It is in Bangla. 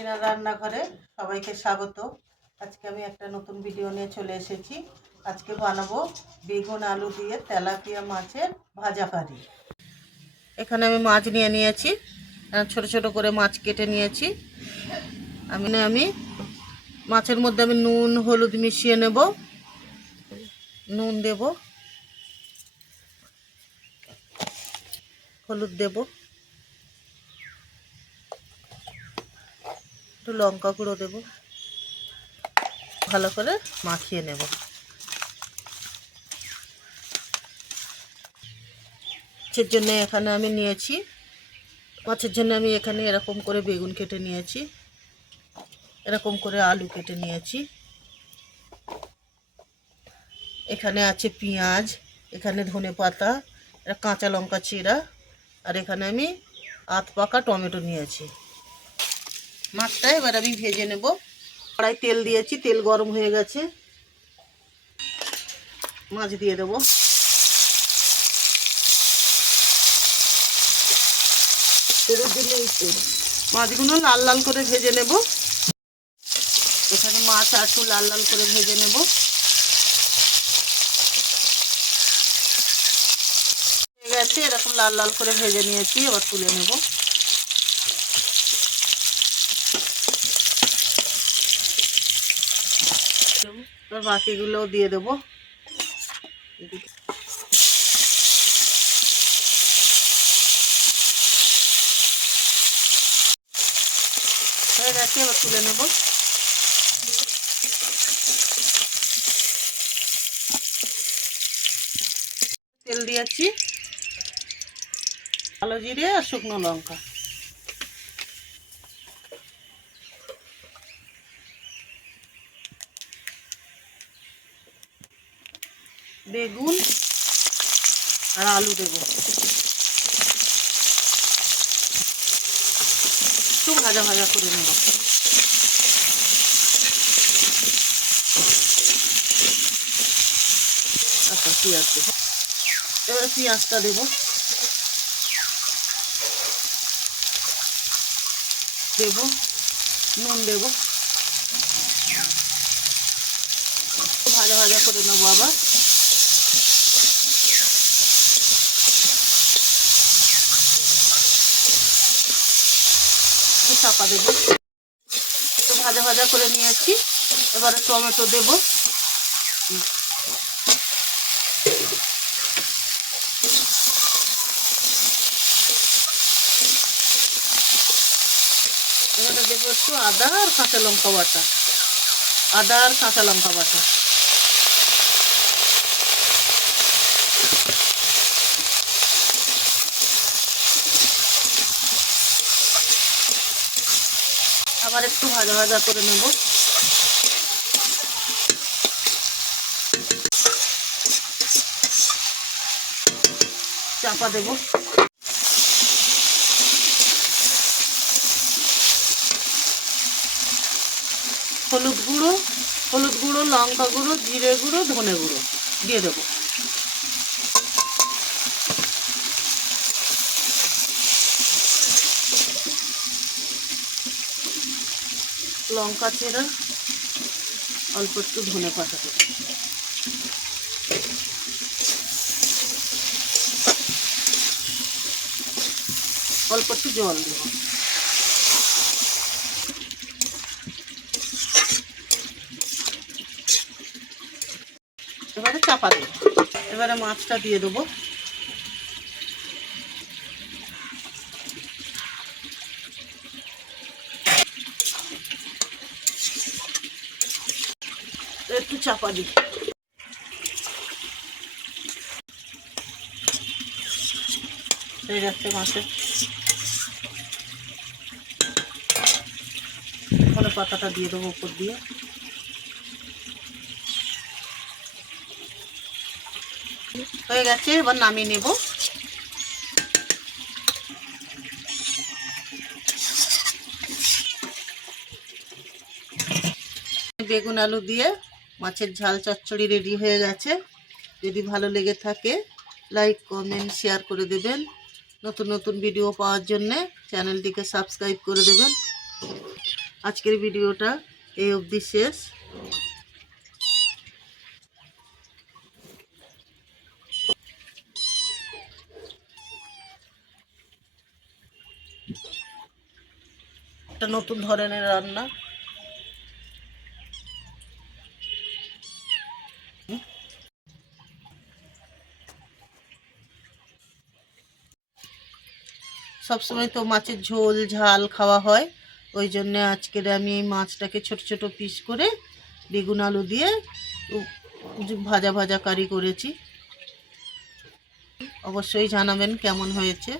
মলিনার রান্নাঘরে সবাইকে স্বাগত। আজকে আমি একটা নতুন ভিডিও নিয়ে চলে এসেছি। আজকে বানাবো বেগুন আলু দিয়ে তেলাপিয়া মাছের ভাজা কারি। এখানে আমি মাছ নিয়ে নিয়েছি, ছোট ছোট করে মাছ কেটে নিয়েছি। আমি মাছের মধ্যে আমি নুন হলুদ মিশিয়ে নেব। নুন দেব, হলুদ দেব, একটু লঙ্কা গুঁড়ো দেব, ভালো করে মাখিয়ে নেব। মাছের জন্য এখানে আমি নিয়েছি, মাছের জন্য আমি এখানে এরকম করে বেগুন কেটে নিয়েছি, এরকম করে আলু কেটে নিয়েছি। এখানে আছে পেঁয়াজ, এখানে ধনে পাতা, কাঁচা লঙ্কা চিরা, আর এখানে আমি আধ পাকা টমেটো নিয়েছি। মাছটা এবার আমি ভেজে নেব। কড়াই তেল দিয়েছি, তেল গরম হয়ে গেছে, মাছ দিয়ে দেবো। মাছগুলো লাল লাল করে ভেজে নেব। এখানে মাছ আর একটু লাল লাল করে ভেজে নেব। হয়ে গেছে, এরকম লাল লাল করে ভেজে নিয়েছি, এবার তুলে নেব। এবার বাকিগুলোও দিয়ে দেবো। হয়ে গেছে, এবার তুলে নেব। তেল দিয়েছি, কালো জিরে আর শুকনো লঙ্কা। বেগুন আর আলু দেব, একটু ভাজা ভাজা করে নেব। আচ্ছা, পেঁয়াজ দেব, এবারে পেঁয়াজটা দেব। দেব নুন দেব, ভাজা ভাজা করে নেবো। আবার চাপা দেব, একটু ভাজা ভাজা করে নিয়েছি। এবারে টমেটো দেব, এবারে দেবো একটু আদা আর কাঁচা লঙ্কা বাটা, আদা আর কাঁচা লঙ্কা বাটা। আবার একটু ভাজা ভাজা করে নেব। চাপা দেব, হলুদ গুঁড়ো লঙ্কা গুঁড়ো জিরে গুঁড়ো ধনে গুঁড়ো দিয়ে দেবো। লঙ্কা চেরা, অল্প একটু ধনে পাতা দেব। অল্প একটু জল দেব। এবারে চাপা দেব। এবারে মাছটা দিয়ে দেবো। একটু চাপা দিই। হয়ে যাচ্ছে মাছের। ধনে পাতাটা দিয়ে দেবো উপর দিয়ে। হয়ে গেছে, এবার নামিয়ে নেব। বেগুন আলু দিয়ে মাছের ঝাল চচ্চড়ি রেডি হয়ে গেছে। যদি ভালো লেগে থাকে লাইক কমেন্ট শেয়ার করে দেবেন। নতুন নতুন ভিডিও পাওয়ার জন্যে চ্যানেলটিকে সাবস্ক্রাইব করে দেবেন। আজকের ভিডিওটা এই অবধি শেষ। একটা নতুন ধরনের রান্না। সবসময় তো মাছের ঝোল ঝাল খাওয়া হয়, ওই জন্য আজকের আমি এই মাছটাকে ছোট ছোট পিস করে বেগুন আলু দিয়ে ভাজা ভাজা কারি করেছি। অবশ্যই জানাবেন কেমন হয়েছে।